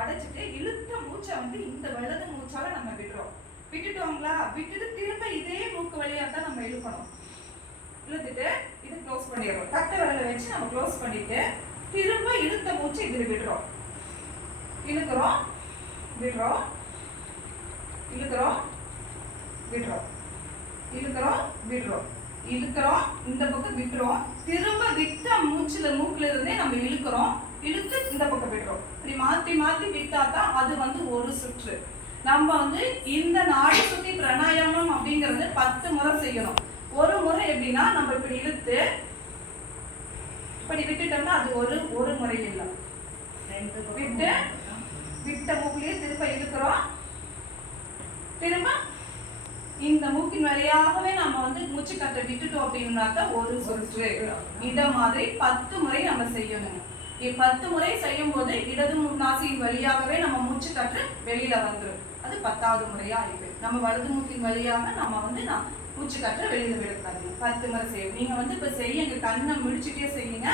அடைச்சிட்டு இழுத்த மூச்சை வந்து இந்த வலது மூச்சால நம்ம விடுறோம். விட்டுட்டோங்களா? விட்டுட்டு திரும்ப இதே மூக்கு வழியா தான் நம்ம இழுக்கணும். இழுத்துட்டு இது க்ளோஸ் பண்ணிடுறோம். கட்டை விரலை வச்சு நம்ம க்ளோஸ் பண்ணிட்டு திரும்ப இழுத்த மூச்சு இதில் விடுறோம். இழுக்கிறோம் விடுறோம் இழுக்கிறோம் விடுறோம். இழுக்கிறோம் விடுறோம். இழுக்கிறோம் இந்த பக்கம் விட்டுறோம். திரும்ப விட்ட மூச்சுல மூக்குல இருந்தே நம்ம இழுக்கிறோம். இழுத்து இந்த பக்கம் விடுறோம். இப்படி மாத்தி மாத்தி விட்டா தான் அது வந்து ஒரு சுற்று. நம்ம வந்து இந்த நாடி சுத்தி பிராணாயாமம் அப்படிங்கிறது பத்து முறை செய்யணும். ஒரு முறை எப்படின்னா நம்ம இப்படி இழுத்து இப்படி விட்டுட்டோம்னா அது ஒரு ஒரு முறை இல்லை. விட்டு விட்ட மூக்குலயே திரும்ப இழுக்கிறோம். திரும்ப இந்த மூக்கின் வழியாகவே நம்ம வந்து மூச்சு கட்டை விட்டுட்டோம் அப்படின்னாக்கா ஒரு சுற்று. இத மாதிரி பத்து முறை நம்ம செய்யணும். பத்து முறை செய்யும் போது இடது நாசியின் வழியாகவே நம்ம மூச்சு காற்று வெளியில வந்துரும். அது பத்தாவது முறையா இருக்கு. நம்ம வலது மூக்கின் வழியாக நம்ம வந்து நான் மூச்சு காற்று வெளியில விடக்கூடாது பத்து முறை செய்யும் நீங்க வந்து இப்ப செய்யுங்க கண்ணை முடிச்சுட்டே செய்யுங்க.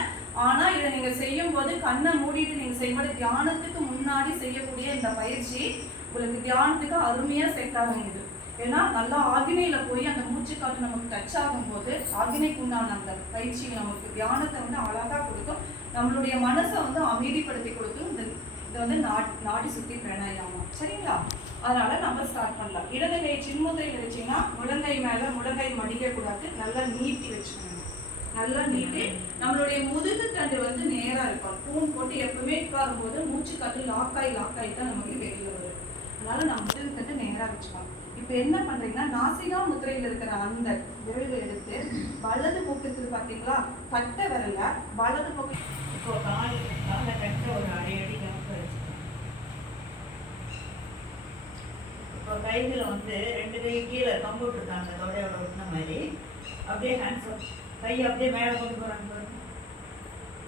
ஆனா இதை நீங்க செய்யும் போது கண்ணை மூடிட்டு நீங்க செய்யும்போது தியானத்துக்கு முன்னாடி செய்யக்கூடிய இந்த பயிற்சி உங்களுக்கு தியானத்துக்கு அருமையா செட் ஆகும் இது ஏன்னா நல்லா ஆகினையில போய் அந்த மூச்சு காற்று நமக்கு டச் ஆகும்போது ஆகினைக்கு உண்டான அந்த பயிற்சி நமக்கு தியானத்தை வந்து அழகா கொடுக்கும். நம்மளுடைய மனசை வந்து அமைதிப்படுத்தி கொடுக்கும் இந்த இது வந்து நாடி நாடி சுத்தி பிரணாயாமம் சரிங்களா? அதனால நம்ம ஸ்டார்ட் பண்ணலாம். இடது கை சின்முத்திரையில் வச்சீங்கன்னா முழங்கை மேலே முழங்கை மடிக்க கூடாது. நல்லா நீட்டி வச்சுக்கணும். நல்லா நீட்டி நம்மளுடைய முதுகு தண்டு வந்து நேராக இருக்கும். பூன் போட்டு எப்பவுமே உட்காரும் போது மூச்சு கட்டு லாக் ஆகி லாக் ஆகி தான் நமக்கு வெளியில் வரும். அதனால நம்ம முதுகு தண்டு நேராக வச்சுக்கலாம். இப்போ என்ன பண்றீங்கன்னா நாசிகா முத்திரையில் இருக்கிற அந்த விரல் எடுத்து வலது மூக்கு பார்த்தீங்களா? பாத்தீங்களா கட்டை விரல வலது பக்கம் இப்போ கால் காலை கட்ட ஒரு அரை அடி கணக்கு வச்சுக்கணும் இப்போ கைகள் வந்து ரெண்டு கை கீழே கம்ப்யூட்டர் இருக்காங்க தொடையோட ஒட்டின மாதிரி. அப்படியே ஹேண்ட்ஸ் கை அப்படியே மேலே கொண்டு போகிறாங்க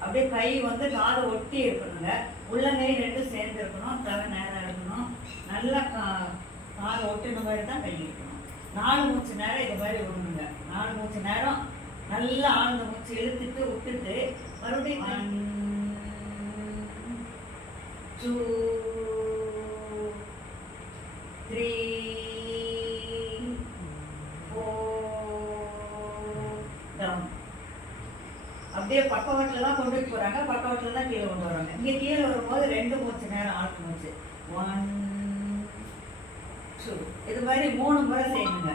அப்படியே கை வந்து காதை ஒட்டி இருக்கணுங்க. உள்ளங்கை ரெண்டும் சேர்ந்து இருக்கணும் தலை நேரம் இருக்கணும். நல்லா கா காதை ஒட்டின மாதிரி தான் கை இருக்கணும். நாலு மூச்சு நேரம் இது மாதிரி விடணுங்க. நாலு மூச்சு நேரம் நல்லா ஆழ்ந்த மூச்சு இழுத்துட்டு விட்டுட்டு மறுபடியும் two, three, த்ரீ down. அப்படியே பக்கவாட்டில் தான் கொண்டுட்டு போகிறாங்க பக்கவாட்டில் தான் கீழே கொண்டு வராங்க. இங்கே கீழே வரும்போது ரெண்டு மூச்சு நேரம் ஆட்டு மூச்சு. ஒன் டூ இது மாதிரி மூணு முறை செய்யணுங்க.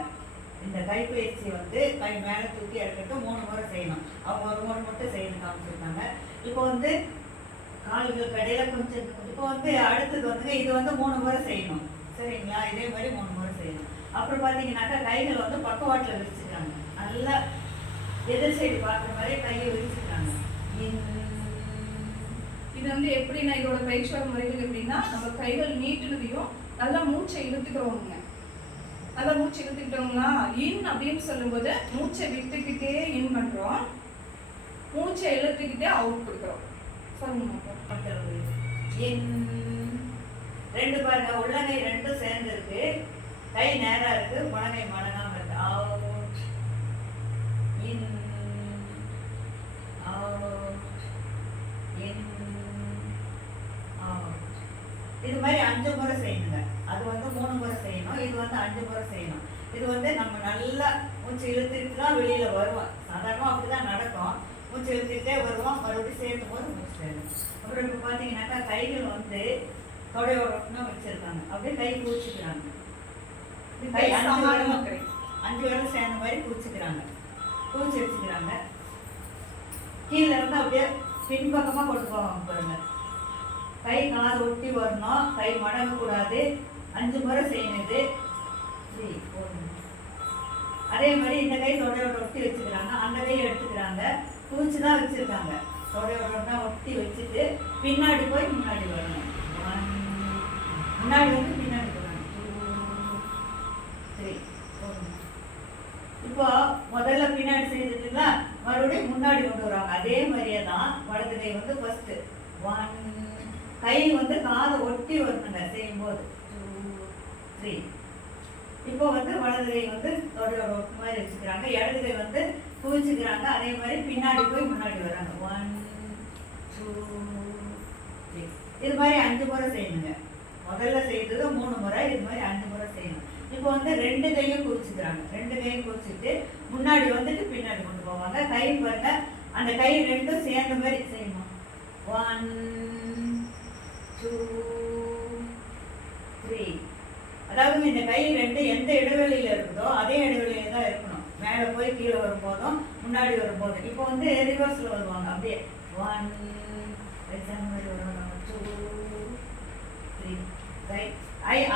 இந்த கைப்பயிற்சி வந்து கை மேலே தூக்கி எடுக்கட்டும் மூணு முறை செய்யணும். அவங்க ஒரு முறை மட்டும் செய்யணும் காமிச்சிருக்காங்க. இப்போ வந்து கால்கள் கடையில கொஞ்சம் இப்போ வந்து அடுத்தது வந்து இது வந்து மூணு முறை செய்யணும். சரிங்களா? இதே மாதிரி மூணு முறை செய்யணும். அப்புறம் பார்த்தீங்கன்னாக்கா கைகள் வந்து பக்கவாட்டில் விரிச்சுக்காங்க நல்லா எதிர் சைடு பார்க்குற மாதிரி கையை விரிச்சுக்காங்க இது வந்து எப்படின்னா இதோட பயிற்சி முறைகள் எப்படின்னா நம்ம கைகள் நீட்டுனதையும் நல்லா மூச்சை இழுத்துக்கிறோங்க நல்லா மூச்சு இழுத்துக்கிட்டோம்னா இன் அப்படின்னு சொல்லும்போது மூச்சை விட்டுக்கிட்டே இன் பண்ணுறோம் மூச்சை இழுத்துக்கிட்டே அவுட் கொடுக்குறோம். சொல்லுங்க இன் ரெண்டு பாருங்க உள்ளங்கை ரெண்டும் சேர்ந்து இருக்கு கை நேரா இருக்கு முழங்கை மடங்காம இருக்கு. Out in out in out இது மாதிரி அஞ்சு முறை செய்யணுங்க அது வந்து மூணு முறை செய்யணும் இது வந்து அஞ்சு முறை செய்யணும். இது வந்து நம்ம நல்லா மூச்சு இழுத்துட்டு தான் வெளியில வருவோம். சாதாரணமாக அப்படிதான் நடக்கும். மூச்சு இழுத்துட்டே வருவோம். மறுபடியும் சேர்த்தும் போது அப்புறம் இப்போ பார்த்தீங்கன்னாக்கா கைகள் வந்து தொடையோட ஒட்டுனா வச்சிருக்காங்க. அப்படியே கை பூச்சிக்கிறாங்க. கை அஞ்சு. அஞ்சு விரலும் சேர்ந்த மாதிரி பூச்சிக்கிறாங்க. பூச்சி வச்சுக்கிறாங்க. கீழே இருந்து அப்படியே பின்பக்கமாக கொண்டு போவாங்க பாருங்க. கை காது ஒட்டி வரணும். கை மடங்க கூடாது. அஞ்சு முறை த்ரீ அதே மாதிரி இந்த கை தொடையோட ஒட்டி வச்சுக்கிறாங்க. அந்த கை எடுத்துக்கிறாங்க. பூச்சி தான் வச்சிருக்காங்க. தொடையோட ஒண்ணா ஒட்டி வச்சுட்டு பின்னாடி போய் முன்னாடி வரணும். முன்னாடி வந்து பின்னாடி வரணும். சரி இப்போ முதல்ல பின்னாடி செய்ததுங்களா மறுபடியும் முன்னாடி கொண்டு வராங்க. அதே மாதிரியே தான் வலது கை வந்து ஃபஸ்ட்டு ஒன் கை வந்து காதை ஒட்டி வரணுங்க செய்யும்போது. டூ த்ரீ இப்போ வந்து வலது கை வந்து தொடர் மாதிரி வச்சுக்கிறாங்க. இடது கை வந்து குவிச்சுக்கிறாங்க. அதே மாதிரி பின்னாடி போய் முன்னாடி வராங்க. ஒன் இது மாதிரி அஞ்சு முறை செய்யணுங்க. முதல்ல செய்தது மூணு முறை இது மாதிரி அஞ்சு முறை செய்யணும். இப்போ வந்து ரெண்டு கையும் குறிச்சுக்கிறாங்க. ரெண்டு கையும் குறிச்சுட்டு முன்னாடி வந்துட்டு பின்னாடி கொண்டு போவாங்க. கை பாருங்க அந்த கை ரெண்டும் சேர்ந்த மாதிரி செய்யணும். ஒன் டூ த்ரீ அதாவது இந்த கை ரெண்டு எந்த இடைவெளியில இருக்குதோ அதே இடைவெளியில தான் இருக்கணும். மேலே போய் கீழே வரும்போதும் முன்னாடி வரும்போதும். இப்போ வந்து ரிவர்ஸில் வருவாங்க. அப்படியே. ஒன்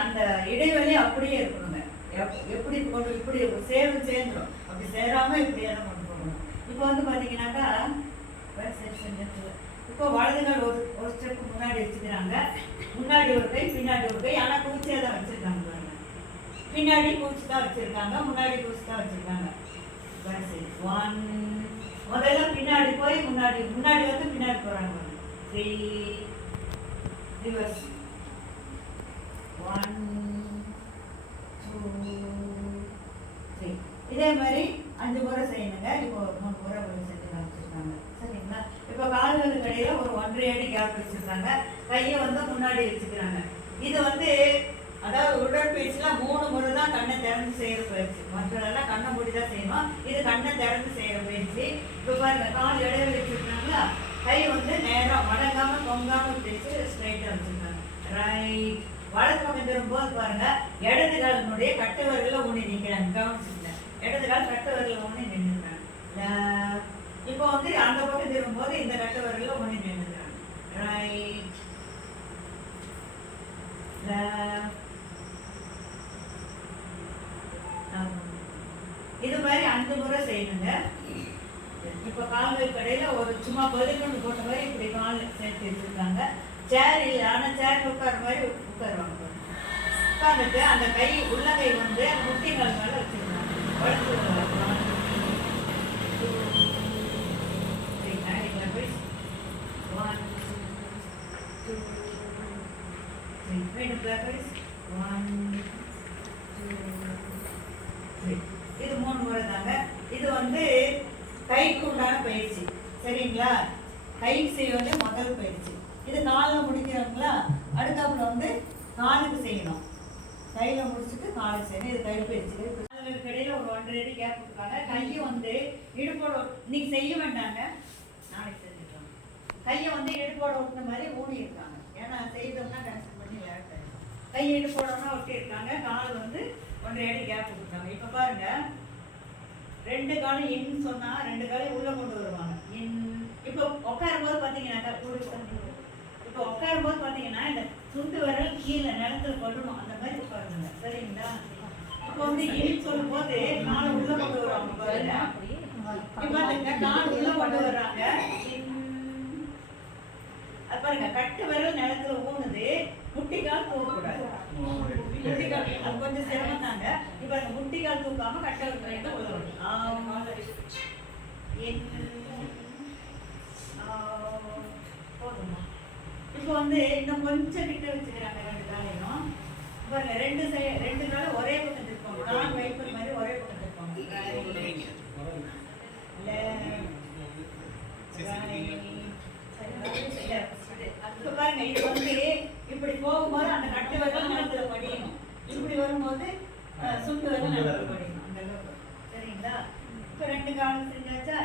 அந்த இடைவெளி அப்படியே இருக்கணுங்க. எப்- எப்படி கொண்டு இப்படி சேரும் சேர்ந்துடும் அப்படி சேராம இப்படியே தான் கொண்டு போகணும். இப்போ வந்து பார்த்தீங்கன்னாக்கா இப்போ வலது கால் ஒரு ஒரு ஸ்டெப் முன்னாடி வச்சுக்கிறாங்க. முன்னாடி ஒரு கை பின்னாடி ஒரு கை. ஆனால் குவிச்சியாக தான் வச்சிருக்காங்க பாருங்க. பின்னாடி குவிச்சு தான் வச்சிருக்காங்க. முன்னாடி குவிச்சு தான் வச்சிருக்காங்க. ஒன் முதல்ல பின்னாடி போய் முன்னாடி முன்னாடி வந்து பின்னாடி போறாங்க ஒன் டூ இதே மாதிரி அஞ்சு முறை செய்யணுங்க இப்போ ஒரு மூணு முறை போய் செஞ்சு காமிச்சிருக்காங்க. சரிங்களா? இப்போ கால்களுக்கு இடையில ஒரு ஒன்றரை அடி கேப் வச்சிருக்காங்க. கையை வந்து முன்னாடி வச்சுக்கிறாங்க. இது வந்து அதாவது உடற்பயிற்சிலாம் மூணு முறை தான் கண்ணை திறந்து செய்யற பயிற்சி. மற்றதெல்லாம் கண்ணை மூடி தான் செய்யணும். இது கண்ணை திறந்து செய்யற பயிற்சி. இப்போ பாருங்க கால் இடையில வச்சிருக்காங்களா? கை வந்து நேரா மடங்காம தொங்காம பிடிச்சு ஸ்ட்ரைட்டாக வச்சிருக்காங்க. ரைட் வலது பக்கம் திரும்பும்போது பாருங்க இடது காலினுடைய கட்டை வரல ஊனி நிற்கிறாங்க கவனிச்சுங்க இடது கால் கட்டை வரல ஊனி நின்றுக்கிறாங்க இப்போ வந்து அந்த பக்கம் திரும்பும்போது இந்த கட்டை வரல ஊனி நின்றுக்கிறாங்க ரைட் இது மாதிரி அஞ்சு முறை செய்யணுங்க. இப்போ கால்கள் கடையில ஒரு சும்மா பதினொன்று போட்ட மாதிரி இப்படி கால் சேர்த்து வச்சிருக்காங்க சேர் இல்லை ஆனால் சேர் உட்கார மாதிரி உட்காருவாங்க உட்காந்துட்டு உட்கார்ந்துட்டு அந்த கை உள்ளங்கை வந்து முட்டிங்கள் மேலே வச்சிருக்காங்க. வளர்த்து One, two, three. One, two, three. இது மூணு முறை தாங்க இது வந்து கைக்கு உண்டான பயிற்சி சரிங்களா? கைக்கு செய்வது முதல் பயிற்சி இது காலில் முடிக்கிறோங்களா அடுத்தாப்புல வந்து காலுக்கு செய்யணும். கையில் முடிச்சுட்டு காலுக்கு செய்யணும். இது கை பயிற்சி அதுக்கு இடையில ஒரு ஒன்றரை அடி கேப் இருக்காங்க கையை வந்து இடுப்போட இன்னைக்கு செய்ய வேண்டாங்க. நாளைக்கு செஞ்சுக்கலாம். கையை வந்து இடுப்போட ஒட்டின மாதிரி ஊனி இருக்காங்க. ஏன்னா செய்தோம்னா கேன்சல் பண்ணி விளையாட்டு கை இடுப்போடனா ஒட்டி இருக்காங்க. கால் வந்து ஒன்றரை அடி கேப் கொடுத்தாங்க இப்போ பாருங்க. ரெண்டு காலம் இன் சொன்னா ரெண்டு காலையும் உள்ள கொண்டு வருவாங்க. இன் இப்போ உட்காரும்போது பார்த்தீங்கன்னாக்கா இப்போ உட்காரும் போது பார்த்தீங்கன்னா இந்த துண்டு விரல் கீழே நிலத்துல கொள்ளணும் அந்த மாதிரி உட்காருங்க. சரிங்களா? இப்போ வந்து இன் சொல்லும் போது நாலு உள்ள கொண்டு வருவாங்க பாருங்க. இப்போ பாத்துங்க கால் உள்ள கொண்டு வர்றாங்க. அது பாருங்க கட் விரல் நிலத்துல ஊனுது முட்டிக்கால் தூக்கக்கூடாது முட்டிக்கால் அது கொஞ்சம் சிரமம் தாங்க இப்ப அந்த முட்டிக்கால் தூக்காம கட்ட விரல் உதவணும் ஆமாம் ஆமா. இன். போதுமா இப்போ வந்து இன்னும் கொஞ்சம் கிட்ட வச்சுக்கிறாங்க ரெண்டு காலையும் இப்போ ரெண்டு சை ரெண்டு காலும் ஒரே பக்கம் திருப்பாங்க நான் வைப்பர் மாதிரி ஒரே பக்கம் திருப்பாங்க இப்ப பாருங்க இது வந்து இப்படி போகும்போது அந்த கட்டு வரலாம் நிலத்துல படியணும் இப்படி வரும்போது அஹ், சுண்டு வரலாம் நிலத்துல படியணும் அந்த அளவுக்கு சரிங்களா இப்ப ரெண்டு காலம் செஞ்சாச்சா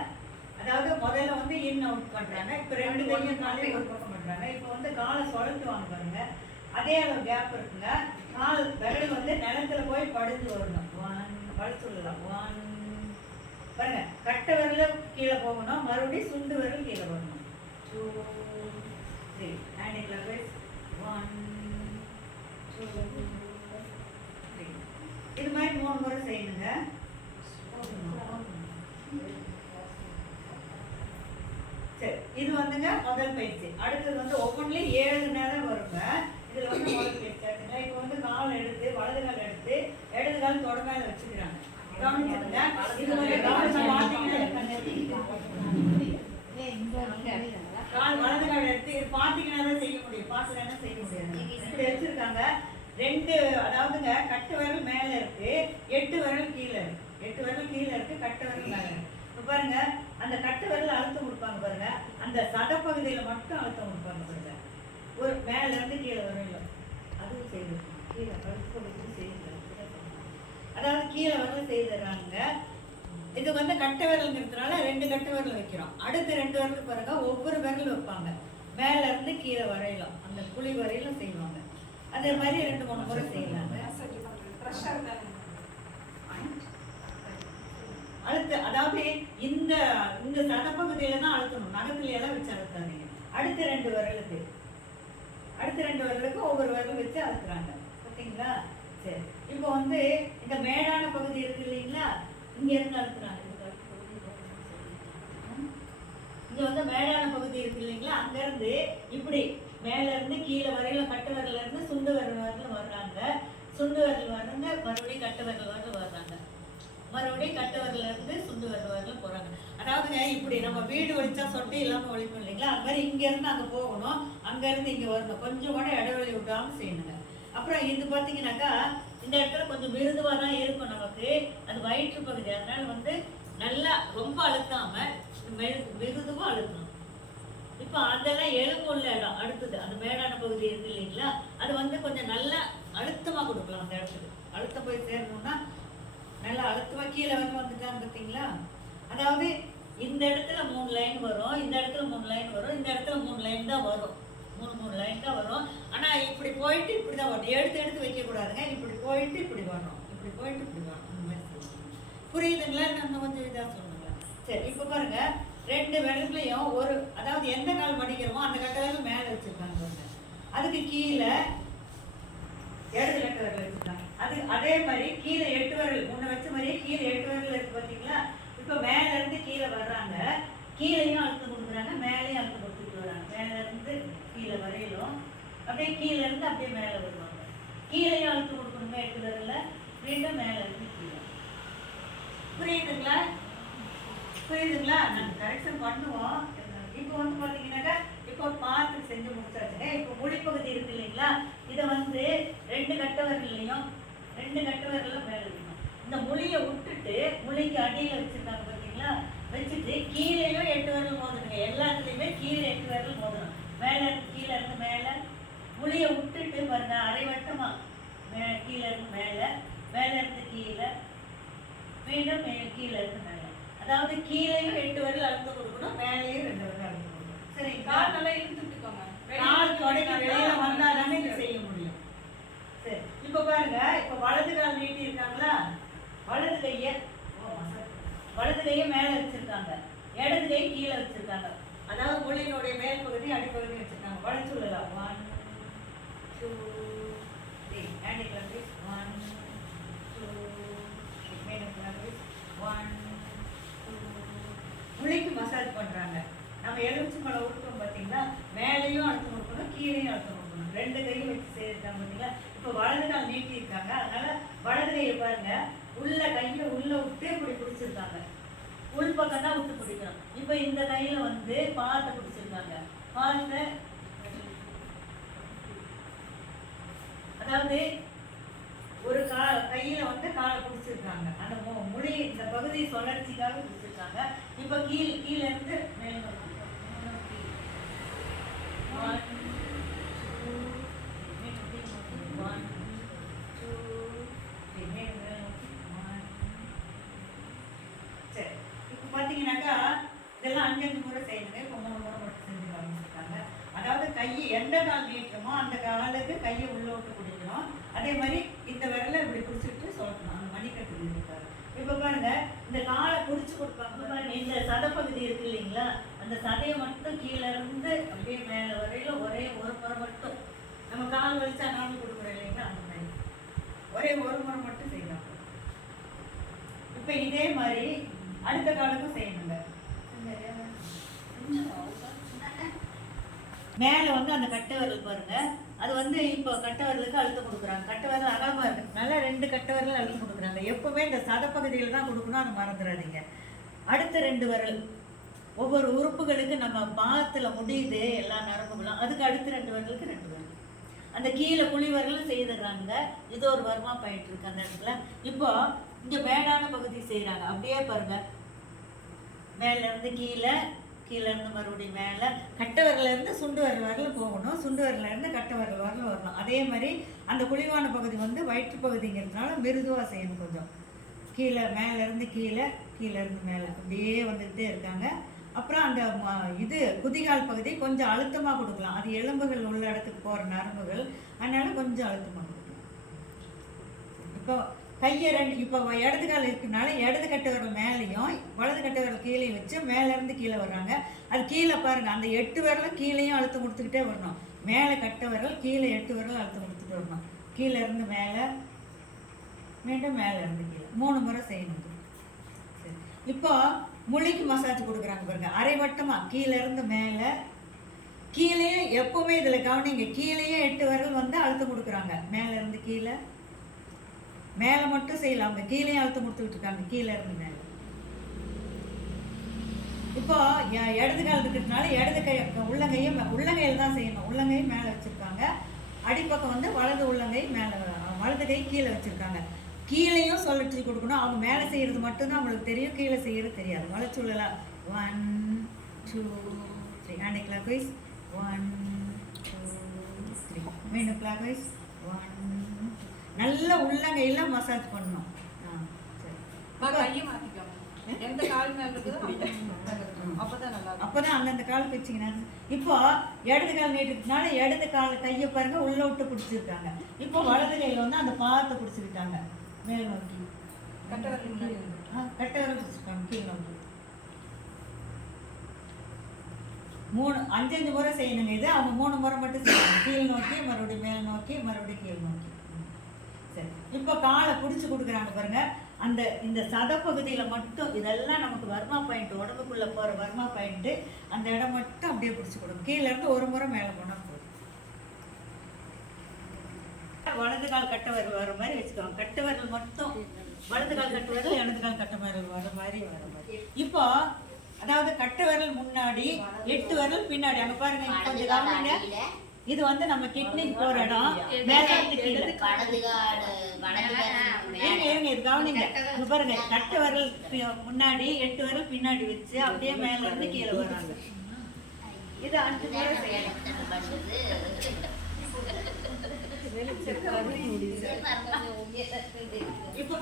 அதாவது முதல்ல வந்து இன் அவுட் பண்றாங்க இப்ப ரெண்டு கையும் காலையும் ஒரு பக்கம் பண்றாங்க இப்ப வந்து காலை சுழட்டுவாங்க பாருங்க அதே அளவு கேப் இருக்குங்க கால் விரல் வந்து நிலத்துல போய் படிஞ்சு வரணும் ஒன் படி சொல்லலாம் ஒன் பாருங்க கட்டை விரல கீழே போகணும் மறுபடியும் சுண்டு விரல் கீழே வரணும் two three hand one two three இது மாதிரி மூணு முறை செய்யணுங்க. சரி இது வந்துங்க முதல் பயிற்சி. அடுத்தது வந்து ஒவ்வொன்றிலையும் ஏழு நேரம் வருங்க இதுல வந்து முதல் பயிற்சி ஆச்சுங்க இப்போ வந்து கால் எடுத்து வலது கால் எடுத்து இடது கால் தொட மேல வச்சுக்கிறாங்க கவனிச்சுங்க இது வந்து கவனிச்சு பார்த்தீங்கன்னா கால் வலது கால் எடுத்து இது பார்த்தீங்கன்னா தான் செய்ய முடியும் பார்க்கலன்னா செய்ய முடியாது இப்படி வச்சிருக்காங்க ரெண்டு அதாவதுங்க கட்டு விரல் மேல இருக்கு. எட்டு விரல் கீழே இருக்கு. எட்டு விரல் கீழே இருக்கு கட்டு விரல் மேல இருக்கு. இப்ப பாருங்க அந்த கட்டு விரல் அழுத்தம் கொடுப்பாங்க பாருங்க. அந்த அந்த சதப்பகுதியில மட்டும் அழுத்தம் கொடுப்பாங்க பாருங்க. ஒரு மேல இருந்து கீழே வரையில அதுவும் செய்திருக்கோம் கீழே கழுத்து அதாவது கீழே வரல செய்துடுறாங்க. இது வந்து கட்டை விரலுங்கிறதுனால ரெண்டு கட்டை விரல் வைக்கிறோம். அடுத்த ரெண்டு விரலுக்கு பிறகு ஒவ்வொரு விரல் வைப்பாங்க. மேல இருந்து கீழே வரையிலும். அந்த குழி வரையிலும் செய்வாங்க. அதே மாதிரி ரெண்டு மூணு முறை செய்யலாங்க. அழுத்து அதாவது இந்த இந்த சதப்பகுதியில தான் அழுத்தணும். நகத்துல எல்லாம் வச்சு அழுத்தாதீங்க. அடுத்த ரெண்டு விரலுக்கு. அடுத்த ரெண்டு விரலுக்கு ஒவ்வொரு விரலும் வச்சு அழுத்துறாங்க. பார்த்தீங்களா சரி. இப்போ வந்து இந்த மேடான பகுதி இருக்கு இல்லைங்களா? இங்க இருந்து அழுத்துறாங்க இந்த இங்க வந்து மேடான பகுதி இருக்கு இல்லைங்களா? அங்க இருந்து இப்படி மேல இருந்து கீழே வரையில கட்டு இருந்து சுண்டு வரல வர்றாங்க. சுண்டு விரல் வர்றாங்க மறுபடியும் கட்டு விரல் வரல வர்றாங்க. மறுபடியும் கட்டு இருந்து சுண்டு விரல் வரல போறாங்க. அதாவதுங்க இப்படி நம்ம வீடு வலிச்சா சொட்டி இல்லாம ஒழிப்போம் இல்லைங்களா? அது மாதிரி இங்க இருந்து அங்க போகணும். அங்க இருந்து இங்க வரணும். கொஞ்சம் கூட இடைவெளி விடாம செய்யணுங்க. அப்புறம் இது பாத்தீங்கன்னாக்கா இந்த இடத்துல கொஞ்சம் மிருதுவாக தான் இருக்கும் நமக்கு. அது வயிற்று பகுதி. அதனால வந்து நல்லா ரொம்ப அழுத்தாம மெரு அழுத்தணும். இப்போ அதெல்லாம் எலும்புள்ள இடம் அடுத்தது. அந்த மேடான பகுதி இருக்கு இல்லைங்களா? அது வந்து கொஞ்சம் நல்லா அழுத்தமா கொடுக்கலாம் அந்த இடத்துக்கு. அழுத்தம் போய் சேரணும்னா நல்லா அழுத்தமா கீழே வந்து வந்துட்டாங்க பார்த்தீங்களா? அதாவது இந்த இடத்துல மூணு லைன் வரும் இந்த இடத்துல மூணு லைன் வரும் இந்த இடத்துல மூணு லைன் தான் வரும். மூணு மூணு லைன் தான் வரும். ஆனால் இப்படி போயிட்டு இப்படி தான் வரணும். எடுத்து எடுத்து வைக்கக்கூடாதுங்க இப்படி போயிட்டு இப்படி வரணும். இப்படி போயிட்டு இப்படி வரணும். அந்த மாதிரி செய்யணும். புரியுதுங்களா? நான் கொஞ்சம் இதாக சொல்லுங்களேன் சரி இப்போ பாருங்க. ரெண்டு விரல்லையும் ஒரு அதாவது எந்த கால் மடிக்கிறோமோ அந்த கட்டத்தில் மேலே வச்சுருக்காங்க அதுக்கு கீழே இடது கட்ட விரல் வச்சுருக்காங்க. அது அதே மாதிரி கீழே எட்டு விரல் முன்ன வச்ச மாதிரியே கீழே எட்டு விரல் இருக்கு பார்த்தீங்களா இப்போ மேலேருந்து கீழே வர்றாங்க. கீழேயும் அழுத்தம் கொடுக்குறாங்க மேலேயும் அழுத்தம் கொடுத்துட்டு வராங்க மேல இருந்து கீழே வரையிலும் அப்படியே கீழே இருந்து அப்படியே மேலே வருவாங்க. கீழேயும் அழுத்து கொடுக்கணுமே எட்டு விரல்ல மீண்டும் மேலே இருந்து கீழே. புரியுதுங்களா? புரியுதுங்களா? நாங்கள் கரெக்ஷன் பண்ணுவோம். இப்போ வந்து பார்த்தீங்கன்னாக்கா இப்போ பார்த்து செஞ்சு முடிச்சாச்சுங்க இப்போ முடிப்பகுதி இருக்கு இல்லைங்களா? இதை வந்து ரெண்டு கட்டவர்கள்லையும் ரெண்டு கட்டவர்களும் மேலே இருக்கணும் இந்த மொழியை விட்டுட்டு மொழிக்கு அடியில் வச்சுருக்காங்க பார்த்தீங்களா? வச்சுட்டு கீழேயும் எட்டு வரல மோதணுங்க எல்லாத்துலேயுமே கீழே எட்டு விரல் மோதணும். மேலே இருந்து கீழே இருந்து மேலே. முழியை விட்டுட்டு பாருங்க அரை வட்டமா மே கீழே இருந்து மேலே மேலே இருந்து கீழே. மீண்டும் கீழே இருந்து மேலே. அதாவது கீழேயும் எட்டு விரல் அழுத்தம் கொடுக்கணும் மேலேயும் ரெண்டு விரல் அழுத்தம் கொடுக்கணும். சரிங்களா கால் நல்லா இழுத்துட்டுக்கோங்க கால் தொடங்கி வெளியில வந்தாதானே இது செய்ய முடியும். சரி இப்போ பாருங்க இப்போ வலது கால் நீட்டி இருக்காங்களா? வலது கையை. வலது கையை மேல வச்சிருக்காங்க. இடது கை கீழே வச்சிருக்காங்க. அதாவது மொழியினுடைய மேல் பகுதி அடிப்பகுதி வச்சிருக்காங்க. வளைச்சு விடலாம் ஒன் டூ த்ரீ ஹேண்ட் கிளம்பிஸ் ஒன் டூ மேலும் கிளம்பிஸ் ஒன் டூ முழிக்கு மசாஜ் பண்றாங்க. நம்ம எலுமிச்சை மலை உருட்டோம் பார்த்தீங்களா மேலேயும் அழுத்தம் கொடுக்கணும் கீழேயும் அழுத்தம் கொடுக்கணும் ரெண்டு கையும் வச்சு செய்யிருக்காங்க பார்த்தீங்களா இப்போ வலது கால் நீட்டி இருக்காங்க அதனால வலது கையை பாருங்க உள்ள கையை உள்ள விட்டு இப்படி பிடிச்சிருக்காங்க உள் பக்கம் தான் விட்டு பிடிக்கணும் இப்போ இந்த கையில வந்து பாலத்தை பிடிச்சிருக்காங்க பாலத்தை அதாவது ஒரு கா கையில வந்து காலை பிடிச்சிருக்காங்க அந்த மு- முடி இந்த பகுதி சுழற்சிக்காக பிடிச்சிருக்காங்க இப்போ கீழே இருந்து மேல நோக்கி. முன்னோக்கி. One, two, மேல் நோக்கி, நோக்கி. One, two, three. மேல் மேல் நோக்கி. One. சரி இப்போ பார்த்தீங்கன்னாக்கா இதெல்லாம் அஞ்சு அஞ்சு முறை செய்யணுங்க இப்போ மூணு முறை மட்டும் செஞ்சு காமிச்சிருக்காங்க அதாவது கையை எந்த கால் நீட்டுறோமோ அந்த காலுக்கு கையை உள்ள விட்டு பிடிக்கணும் அதே மாதிரி இந்த விரலை இப்படி பிடிச்சிட்டு சொல்லணும் அந்த மணிக்கட்டு இருக்காரு இப்போ பாருங்க இந்த காலை பிடிச்சி கொடுப்பாங்க பாருங்க இந்த சதப்பகுதி இருக்கு இல்லைங்களா அந்த சதையை மட்டும் கீழே இருந்து அப்படியே மேலே வரையில ஒரே ஒரு முறை மட்டும் நம்ம கால் வலிச்சா கொடுக்குறோம் இல்லைங்களா? அந்த மாதிரி. ஒரே ஒரு முறை மட்டும் செய்யலாம். இப்போ இதே மாதிரி அடுத்த காலுக்கும் செய்யணுங்க. மேலே வந்து அந்த கட்டை பாருங்க. அது வந்து இப்போ கட்டை அழுத்தம் கொடுக்குறாங்க. கட்டை விரல் இருக்கு. நல்லா ரெண்டு கட்டை அழுத்தம் கொடுக்குறாங்க. எப்பவுமே இந்த சதப்பகுதியில் தான் கொடுக்கணும். அதை மறந்துடாதீங்க. அடுத்த ரெண்டு வரல். ஒவ்வொரு உறுப்புகளுக்கு நம்ம பாத்தில் முடியுது. எல்லா நரம்புகளும். அதுக்கு அடுத்த ரெண்டு வரலுக்கு ரெண்டு வரல். அந்த கீழே குழி செய்துடுறாங்க இது ஒரு வருமா போயிட்டு இருக்கு அந்த இடத்துல. இப்போ இங்கே மேடான பகுதி செய்கிறாங்க அப்படியே பாருங்க. மேலேருந்து கீழே கீழேருந்து மறுபடியும் மேலே. கட்டவர்கள்லேருந்து சுண்டு வரல போகணும். சுண்டு இருந்து கட்டை வரல வரணும். அதே மாதிரி அந்த குழிவான பகுதி வந்து வயிற்று பகுதிங்கிறதுனால மிருதுவாக செய்யணும் கொஞ்சம். கீழே மேலேருந்து கீழே கீழேருந்து மேலே. அப்படியே வந்துக்கிட்டே இருக்காங்க. அப்புறம் அந்த இது குதிகால் பகுதி கொஞ்சம் அழுத்தமாக கொடுக்கலாம். அது எலும்புகள் உள்ள இடத்துக்கு போகிற நரம்புகள். அதனால கொஞ்சம் அழுத்தமாக கொடுக்கலாம். இப்போ கையை ரெண்டு இப்போ இடது கால் இருக்கனால இடது கட்டை விரல் மேலேயும் வலது கட்டை விரல் வச்சு மேலேருந்து கீழே வர்றாங்க. அது கீழே பாருங்க அந்த எட்டு விரலும் கீழேயும் அழுத்தம் கொடுத்துக்கிட்டே வரணும். மேலே கட்டவர்கள் விரல் கீழே எட்டு விரல் அழுத்தம் கொடுத்துட்டு வரணும். கீழே இருந்து மேலே மீண்டும் மேலே இருந்து கீழே. மூணு முறை செய்யணும். சரி. இப்போ முள்ளிக்கு மசாஜ் கொடுக்குறாங்க பாருங்க. அரை வட்டமாக கீழே இருந்து மேலே. கீழேயே எப்பவுமே இதில் கவனிங்க கீழேயே எட்டு விரல் வந்து அழுத்தம் கொடுக்குறாங்க. மேலே இருந்து கீழே. மேலே மட்டும் செய்யலாம். அவங்க கீழேயும் அழுத்தம் கொடுத்துக்கிட்டு இருக்காங்க. கீழே இருந்து மேலே. இப்போ இடது கால் இருக்கிறதுனால இடது கை உள்ளங்கையும் உள்ளங்கையில் தான் செய்யணும். உள்ளங்கையும் மேலே வச்சுருக்காங்க. அடிப்பக்கம் வந்து வலது உள்ளங்கை மேலே வலது கை கீழே வச்சுருக்காங்க. கீழேயும் சொல்லி கொடுக்கணும். அவங்க மேலே செய்கிறது மட்டும்தான் அவங்களுக்கு தெரியும். கீழே செய்கிறது தெரியாது. வளச்சுள்ளலா one two three hand clockwise one two three மீண்டும் கிளாக் வைஸ் ஒன் நல்ல உள்ளங்கையில் மசாஜ் பண்ணணும். அப்பதான் அந்தந்த கால் வச்சிங்கன்னா இப்போ இடது கால் நீட்டுறதுனால இடது கால் கையை பாருங்க உள்ள விட்டு பிடிச்சிருக்காங்க. இப்போ வலது கையில வந்து அந்த பாதத்தை பிடிச்சிக்கிட்டாங்க. மேல் நோக்கி கட்டை விரல் முன்னாடி. ஆ, கீழ் நோக்கி மூணு அஞ்சு அஞ்சு முறை செய்யணுங்க இது. அவங்க மூணு முறை மட்டும் செய்யணும். கீழ் நோக்கி மறுபடியும் மேல் நோக்கி மறுபடியும் கீழ் நோக்கி. சரி. இப்போ காலை பிடிச்சி கொடுக்குறாங்க பாருங்க. அந்த இந்த சத பகுதியில் மட்டும் இதெல்லாம் நமக்கு வர்மா பாயிண்ட் உடம்புக்குள்ளே போகிற வர்மா பாயிண்ட்டு அந்த இடம் மட்டும் அப்படியே பிடிச்சி கொடுக்கும் கீழே இருந்து ஒரு முறை மேலே போனால் போதும் வலது கால் கட்டை விரல் வர மாதிரி வச்சுக்கோங்க. கட்டை விரல் மட்டும் வலது கால் கட்டை விரல் இடது கால் கட்டை விரல் வர மாதிரி வர மாதிரி. இப்போ அதாவது கட்டை விரல் முன்னாடி எட்டு விரல் பின்னாடி. அங்க பாருங்க கொஞ்சம் கவனிங்க. இது வந்து நம்ம கிட்னிக்கு போற இடம். மேல இருந்து கீழே. இருங்க இருங்க இது கவனிங்க. இங்க பாருங்க கட்டை விரல் முன்னாடி எட்டு விரல் பின்னாடி வச்சு அப்படியே மேல இருந்து கீழே வராங்க. இது அஞ்சு முறை செய்யணும். இப்ப